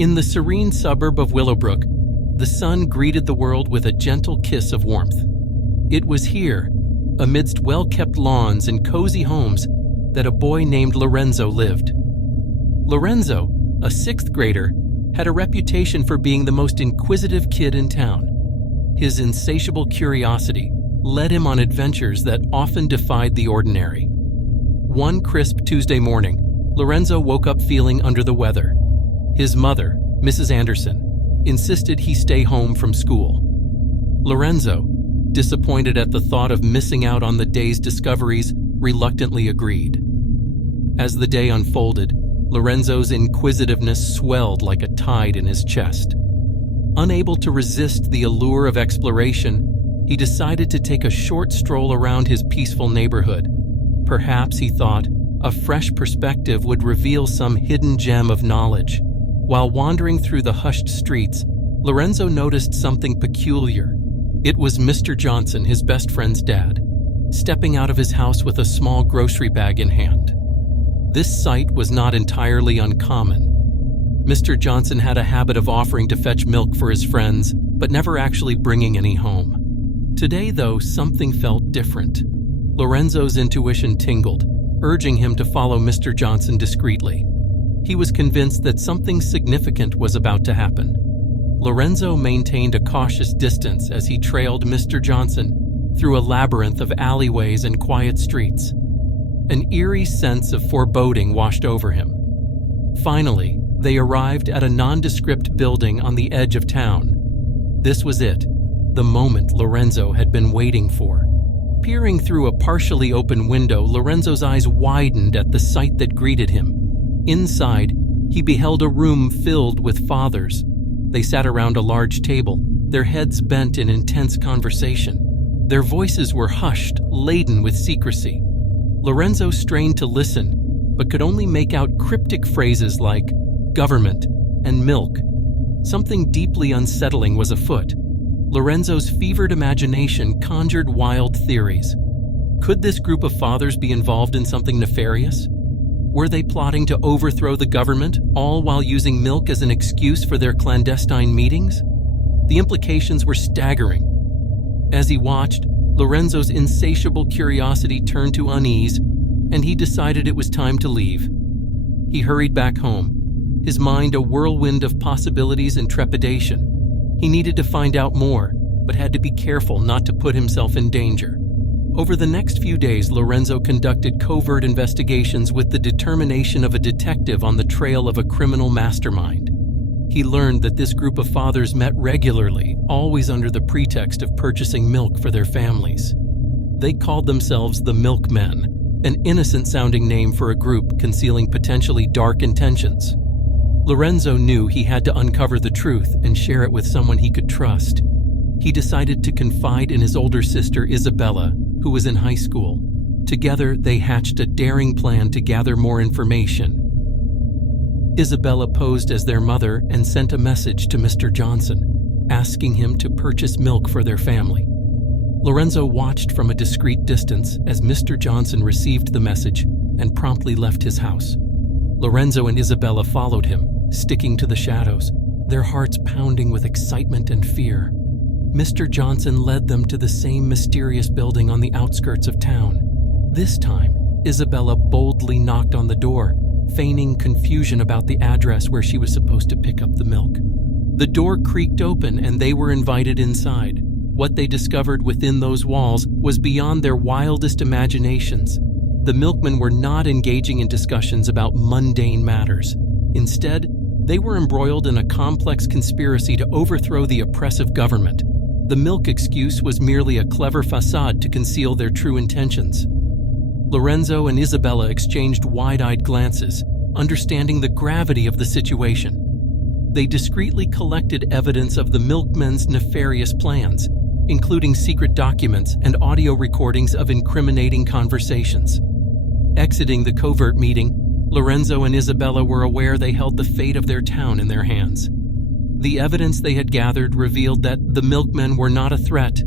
In the serene suburb of Willowbrook, the sun greeted the world with a gentle kiss of warmth. It was here, amidst well-kept lawns and cozy homes, that a boy named Lorenzo lived. Lorenzo, a sixth grader, had a reputation for being the most inquisitive kid in town. His insatiable curiosity led him on adventures that often defied the ordinary. One crisp Tuesday morning, Lorenzo woke up feeling under the weather. His mother, Mrs. Anderson, insisted he stay home from school. Lorenzo, disappointed at the thought of missing out on the day's discoveries, reluctantly agreed. As the day unfolded, Lorenzo's inquisitiveness swelled like a tide in his chest. Unable to resist the allure of exploration, he decided to take a short stroll around his peaceful neighborhood. Perhaps, he thought, a fresh perspective would reveal some hidden gem of knowledge. While wandering through the hushed streets, Lorenzo noticed something peculiar. It was Mr. Johnson, his best friend's dad, stepping out of his house with a small grocery bag in hand. This sight was not entirely uncommon. Mr. Johnson had a habit of offering to fetch milk for his friends, but never actually bringing any home. Today, though, something felt different. Lorenzo's intuition tingled, urging him to follow Mr. Johnson discreetly. He was convinced that something significant was about to happen. Lorenzo maintained a cautious distance as he trailed Mr. Johnson through a labyrinth of alleyways and quiet streets. An eerie sense of foreboding washed over him. Finally, they arrived at a nondescript building on the edge of town. This was it, the moment Lorenzo had been waiting for. Peering through a partially open window, Lorenzo's eyes widened at the sight that greeted him. Inside, he beheld a room filled with fathers. They sat around a large table, their heads bent in intense conversation. Their voices were hushed, laden with secrecy. Lorenzo strained to listen, but could only make out cryptic phrases like government and milk. Something deeply unsettling was afoot. Lorenzo's fevered imagination conjured wild theories. Could this group of fathers be involved in something nefarious? Were they plotting to overthrow the government, all while using milk as an excuse for their clandestine meetings? The implications were staggering. As he watched, Lorenzo's insatiable curiosity turned to unease, and he decided it was time to leave. He hurried back home, his mind a whirlwind of possibilities and trepidation. He needed to find out more, but had to be careful not to put himself in danger. Over the next few days, Lorenzo conducted covert investigations with the determination of a detective on the trail of a criminal mastermind. He learned that this group of fathers met regularly, always under the pretext of purchasing milk for their families. They called themselves the Milkmen, an innocent-sounding name for a group concealing potentially dark intentions. Lorenzo knew he had to uncover the truth and share it with someone he could trust. He decided to confide in his older sister, Isabella, who was in high school. Together, they hatched a daring plan to gather more information. Isabella posed as their mother and sent a message to Mr. Johnson, asking him to purchase milk for their family. Lorenzo watched from a discreet distance as Mr. Johnson received the message and promptly left his house. Lorenzo and Isabella followed him, sticking to the shadows, their hearts pounding with excitement and fear. Mr. Johnson led them to the same mysterious building on the outskirts of town. This time, Isabella boldly knocked on the door, feigning confusion about the address where she was supposed to pick up the milk. The door creaked open and they were invited inside. What they discovered within those walls was beyond their wildest imaginations. The milkmen were not engaging in discussions about mundane matters. Instead, they were embroiled in a complex conspiracy to overthrow the oppressive government. The milk excuse was merely a clever facade to conceal their true intentions. Lorenzo and Isabella exchanged wide-eyed glances, understanding the gravity of the situation. They discreetly collected evidence of the milkmen's nefarious plans, including secret documents and audio recordings of incriminating conversations. Exiting the covert meeting, Lorenzo and Isabella were aware they held the fate of their town in their hands. The evidence they had gathered revealed that the milkmen were not a threat,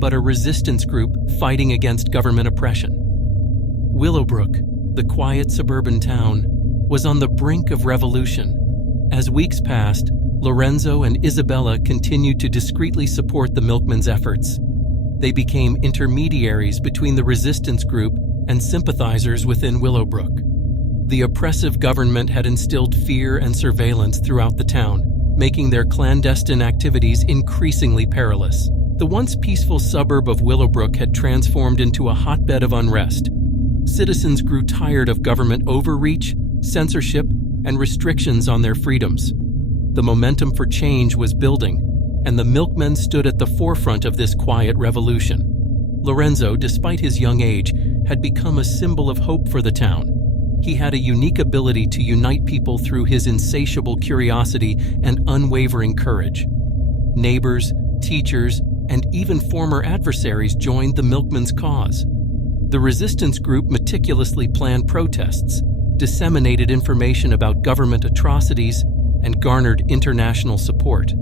but a resistance group fighting against government oppression. Willowbrook, the quiet suburban town, was on the brink of revolution, As weeks passed, Lorenzo and Isabella continued to discreetly support the Milkmen's efforts. They became intermediaries between the resistance group and sympathizers within Willowbrook. The oppressive government had instilled fear and surveillance throughout the town, making their clandestine activities increasingly perilous. The once peaceful suburb of Willowbrook had transformed into a hotbed of unrest. Citizens grew tired of government overreach, censorship, and restrictions on their freedoms. The momentum for change was building, and the Milkmen stood at the forefront of this quiet revolution. Lorenzo, despite his young age, had become a symbol of hope for the town. He had a unique ability to unite people through his insatiable curiosity and unwavering courage. Neighbors, teachers, and even former adversaries joined the Milkmen's cause. The resistance group meticulously planned protests, disseminated information about government atrocities, and garnered international support.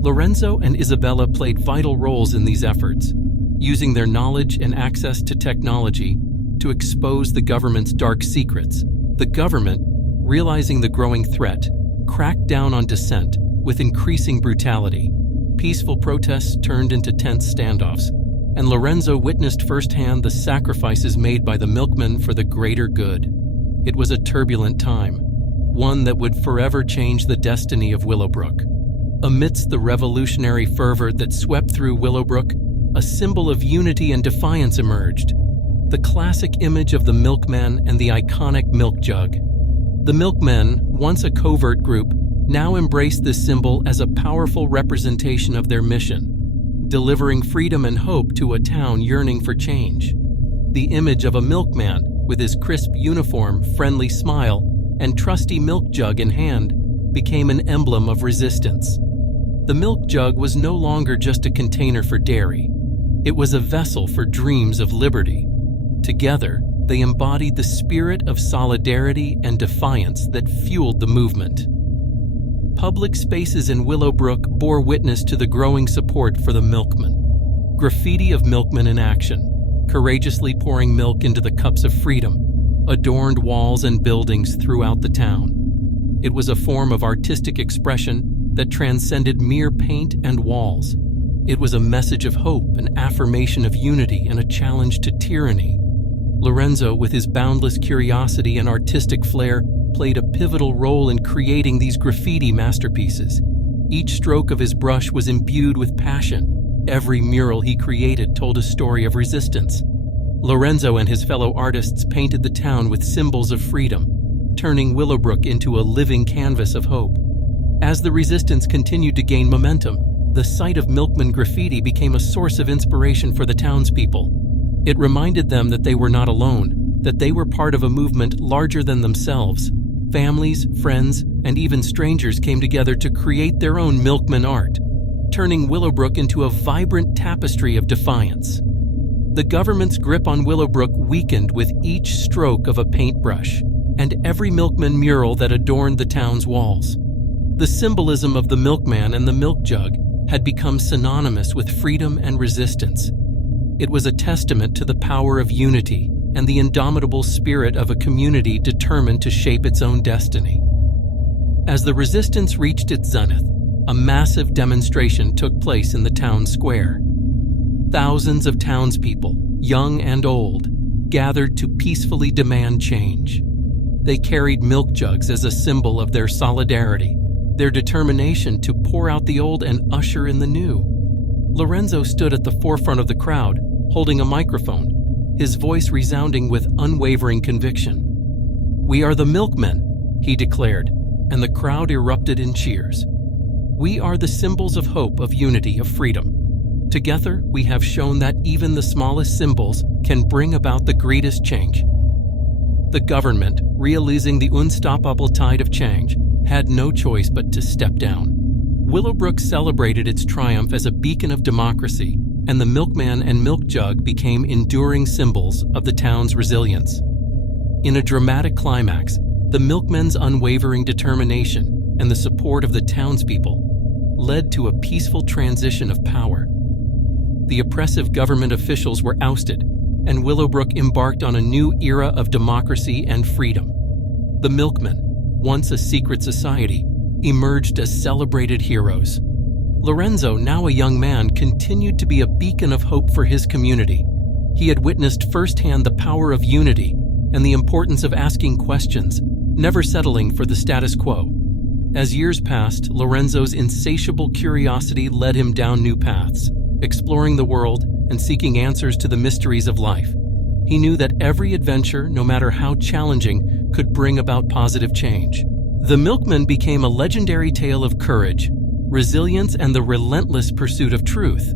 Lorenzo and Isabella played vital roles in these efforts, using their knowledge and access to technology to expose the government's dark secrets. The government, realizing the growing threat, cracked down on dissent with increasing brutality. Peaceful protests turned into tense standoffs, and Lorenzo witnessed firsthand the sacrifices made by the Milkmen for the greater good. It was a turbulent time, one that would forever change the destiny of Willowbrook. Amidst the revolutionary fervor that swept through Willowbrook, a symbol of unity and defiance emerged: the classic image of the milkman and the iconic milk jug. The Milkmen, once a covert group, now embraced this symbol as a powerful representation of their mission, delivering freedom and hope to a town yearning for change. The image of a milkman, with his crisp uniform, friendly smile, and trusty milk jug in hand, became an emblem of resistance. The milk jug was no longer just a container for dairy. It was a vessel for dreams of liberty. Together, they embodied the spirit of solidarity and defiance that fueled the movement. Public spaces in Willowbrook bore witness to the growing support for the Milkmen. Graffiti of milkmen in action, courageously pouring milk into the cups of freedom, adorned walls and buildings throughout the town. It was a form of artistic expression that transcended mere paint and walls. It was a message of hope, an affirmation of unity, and a challenge to tyranny. Lorenzo, with his boundless curiosity and artistic flair, played a pivotal role in creating these graffiti masterpieces. Each stroke of his brush was imbued with passion. Every mural he created told a story of resistance. Lorenzo and his fellow artists painted the town with symbols of freedom, turning Willowbrook into a living canvas of hope. As the resistance continued to gain momentum, the sight of Milkmen graffiti became a source of inspiration for the townspeople. It reminded them that they were not alone, that they were part of a movement larger than themselves. Families, friends, and even strangers came together to create their own Milkmen art, turning Willowbrook into a vibrant tapestry of defiance. The government's grip on Willowbrook weakened with each stroke of a paintbrush and every Milkman mural that adorned the town's walls. The symbolism of the milkman and the milk jug had become synonymous with freedom and resistance. It was a testament to the power of unity and the indomitable spirit of a community determined to shape its own destiny. As the resistance reached its zenith, a massive demonstration took place in the town square. Thousands of townspeople, young and old, gathered to peacefully demand change. They carried milk jugs as a symbol of their solidarity, their determination to pour out the old and usher in the new. Lorenzo stood at the forefront of the crowd, holding a microphone, his voice resounding with unwavering conviction. "We are the Milkmen," he declared, and the crowd erupted in cheers. "We are the symbols of hope, of unity, of freedom. Together, we have shown that even the smallest symbols can bring about the greatest change." The government, realizing the unstoppable tide of change, had no choice but to step down. Willowbrook celebrated its triumph as a beacon of democracy, and the milkman and milk jug became enduring symbols of the town's resilience. In a dramatic climax, the milkmen's unwavering determination and the support of the townspeople led to a peaceful transition of power. The oppressive government officials were ousted, and Willowbrook embarked on a new era of democracy and freedom. The Milkmen, once a secret society, emerged as celebrated heroes. Lorenzo, now a young man, continued to be a beacon of hope for his community. He had witnessed firsthand the power of unity and the importance of asking questions, never settling for the status quo. As years passed, Lorenzo's insatiable curiosity led him down new paths, exploring the world and seeking answers to the mysteries of life. He knew that every adventure, no matter how challenging, could bring about positive change. The Milkmen became a legendary tale of courage, resilience, and the relentless pursuit of truth.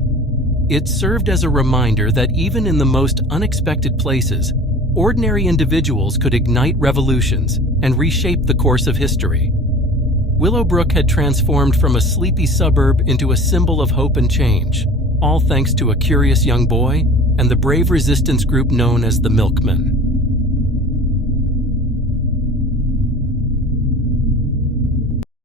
It served as a reminder that even in the most unexpected places, ordinary individuals could ignite revolutions and reshape the course of history. Willowbrook had transformed from a sleepy suburb into a symbol of hope and change, all thanks to a curious young boy and the brave resistance group known as the Milkmen.